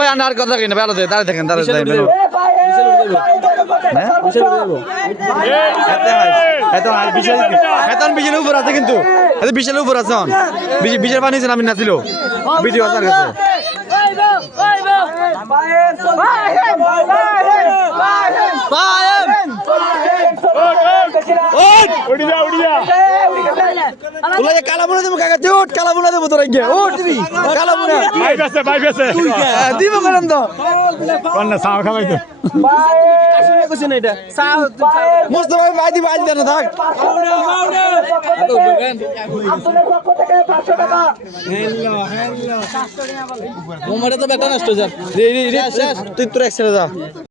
ভাই আর কথা কিনা বেলা দাঁড়িয়ে থাকেন বিশের উপর আছে কিন্তু বিশের উপর আছে বিশের পানি আমি নাছিল ভিডিও আছে কাছে কালামুনা দেবো কাকা তুই কালামুনা দেবো তোরা গিয়ে ও টিভি কালামুনা দিব কেন তো সাও খাবাইতো মুস্তফা ভাই দি ভাই দেন থাক মোমারে তো বেটা নষ্ট যা তুই তোর একসাথে যা